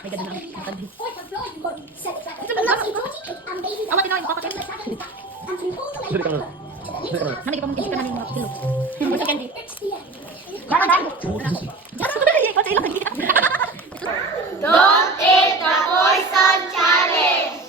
May ganda na. Matandi. Ito ba lang? Awa, tinaw, makapatin. Nanay ka pa mong ka namin mga kilo. What's the candy? Dara, dara. Dara, kau sa ilang lagi. Don't eat the poison challenge.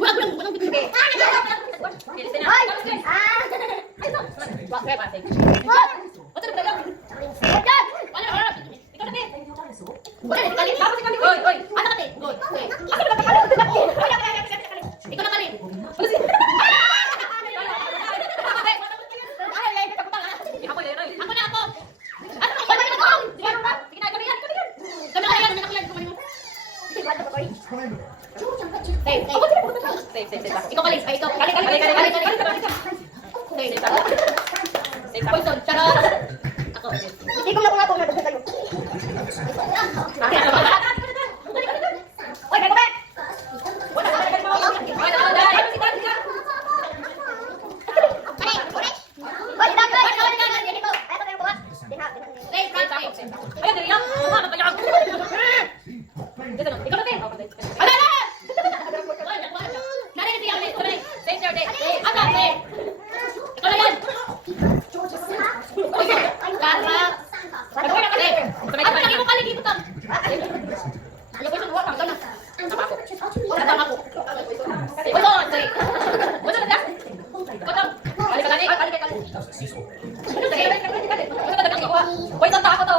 Walang bibigay. Okay, listen na. Wag kaya pati. Oto na dagang. Wala. Ikaw na, te. Wala, kali. Tapos ikaw, oy, oy. Ano ka, te? Good. Okay. Ako na kali. Ikaw na kali. Ako na ako. Ano ka? Wala na ako. Sige na, ikaw na yan. Ikaw na yan. Ikaw kali. Ikaw. Kali. Poison. Charot. Ako. Hindi ko na kung ako na dugtong kayo. Oy, bago ba? Wala ka na mo. Oy, dai. Oy, dai. Dito. Ay, ko buhat. Diha. Hey, right. Ay, dali lang. Ano ba 'yan? Dito. Ikaw na, te. Ala! Nari ni Ate, ko na. Save your day. Ata, te. Ikaw na yan. Lara. Ano ka na, te? Ano lagi mo kali dito, Tom? Ano ko yung wakang na? Tama ako. Tama ako. Oto, te. Oto na. Oto. Kali ka. Wait, tanta ako to.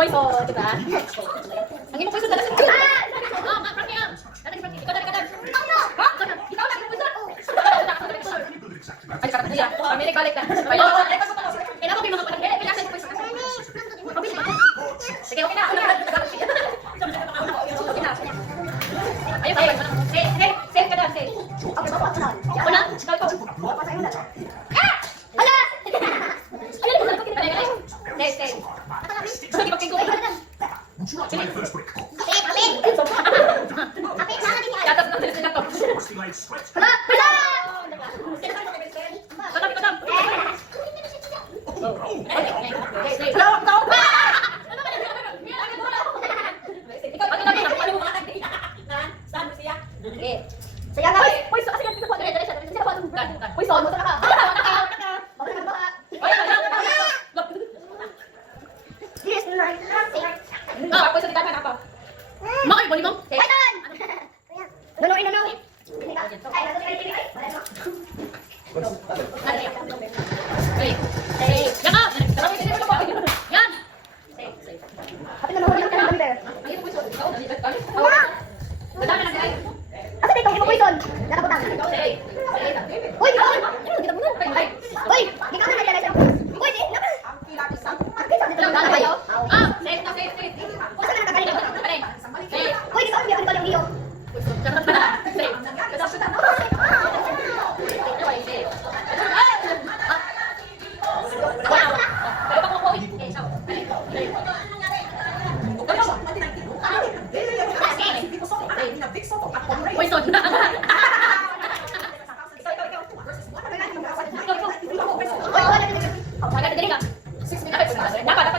Poison, diba? Ang imo poison dala sa poison. Frankie. Ikaw na. Ha? Ikaw na poison. Ay, karata siya. Kami balik na. Ayo. Ina mo mga panang. Pila sa poison. Sige, okay na. Ayo, ayo. Say ka na, say. Okay, baba na. Ako na. Ikaw ito. Baba sa iyo na. Ala! Say. Sige, pagking ko. Would you like to make first break? Yatas na sila to. Like stretch. Hala! Kadam. Saya ka. Poison kasi ganito po dire. Poison mo ka. Yes, right. Poison kita apa? Makay boleh mo? Poison. No. Yan. Ate na mahuli ka ng number. Ayun poison. Ate dito mo poison. Nakabutang. Uy, dito. Uy, dito na naglalay. Uy, dito na. Dito kayo. Safe. Kusa na nakabalik. Uy, dito ang biyak ng iyo. Jangan pala. Dapat